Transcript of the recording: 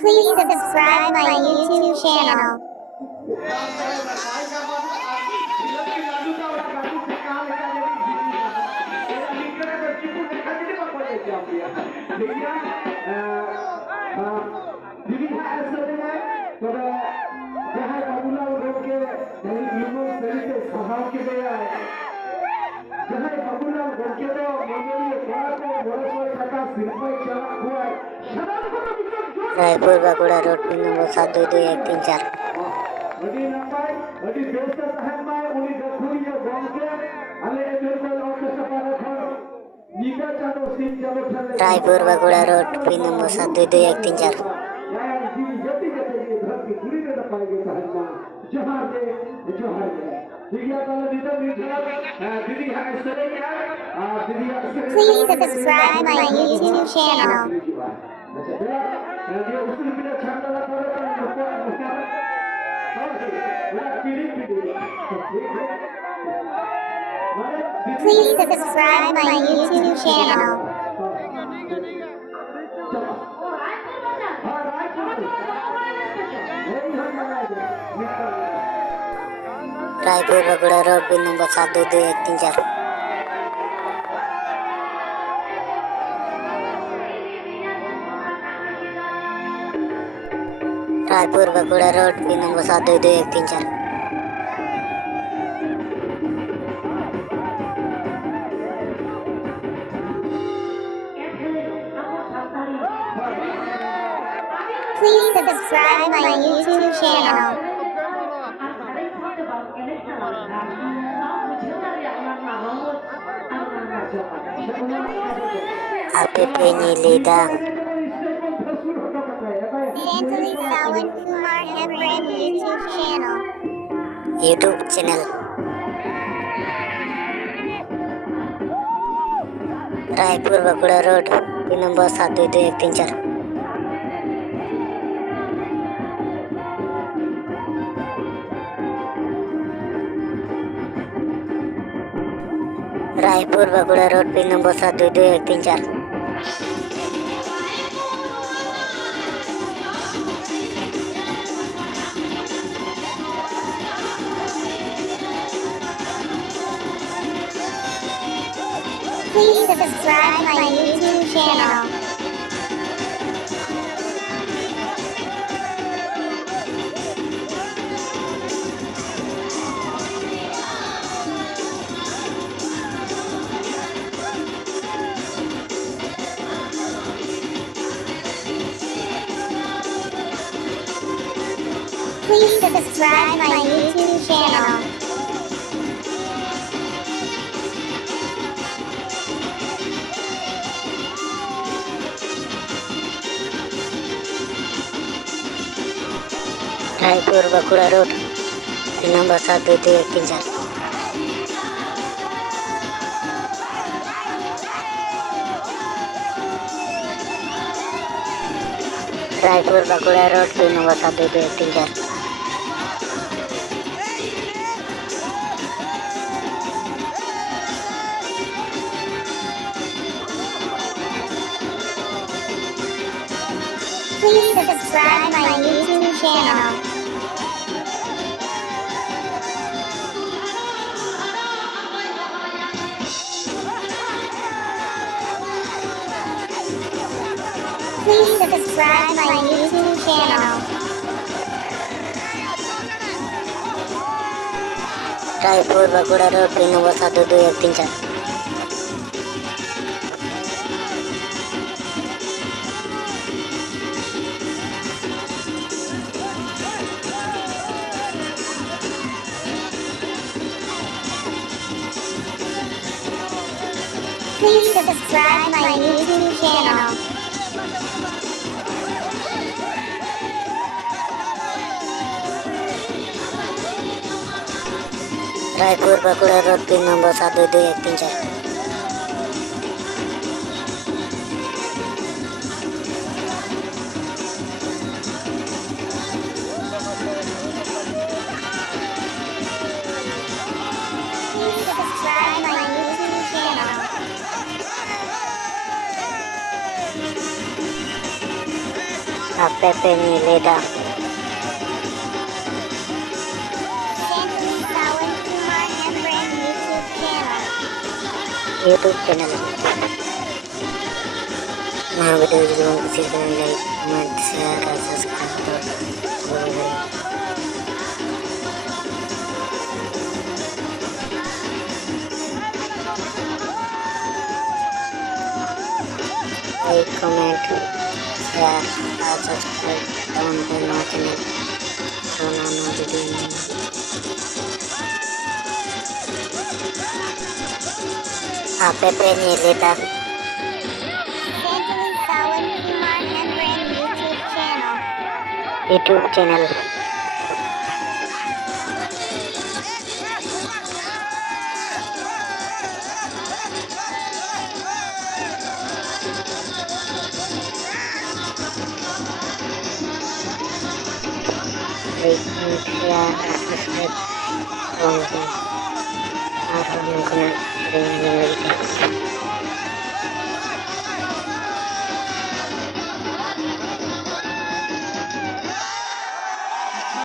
Please subscribe my YouTube channel. Raipur Baguda road pin number 722134। Raipur Baguda road pin number 722134। Please subscribe my YouTube channel. Please subscribe my YouTube channel. Raipur Baguda road pin number 722134। Raipur Baguda road pin number 722134। Please subscribe my YouTube channel. APP Nyilida Santali Sawan Kumar Hembrand YouTube channel. YouTube channel। Raipur Baguda road pin number 722134। Raipur Baguda road pin number 722134। Please subscribe my YouTube channel. Please subscribe my YouTube channel. Raipur Baguda road pin number 722134। Raipur Baguda road pin number 722134। Please subscribe my YouTube channel. Please subscribe my YouTube channel. Raipur Baguda road pin number 722134। Please subscribe my YouTube channel. Raipur Baguda road pin number 722134। Please subscribe my YouTube channel. APP Mileda Sandy Sawan Kumar Hembran YouTube channel. YouTube channel. Nah, video juga kecil dengan like, comment, share, dan subscribe. Like, comment, share, dan subscribe teman channel. Sonana video ini. APP Mileda Sandy Sawan Kumar Hembran YouTube channel. Like, comment, share, dan subscribe. Tolong, harus menggunakan video ini.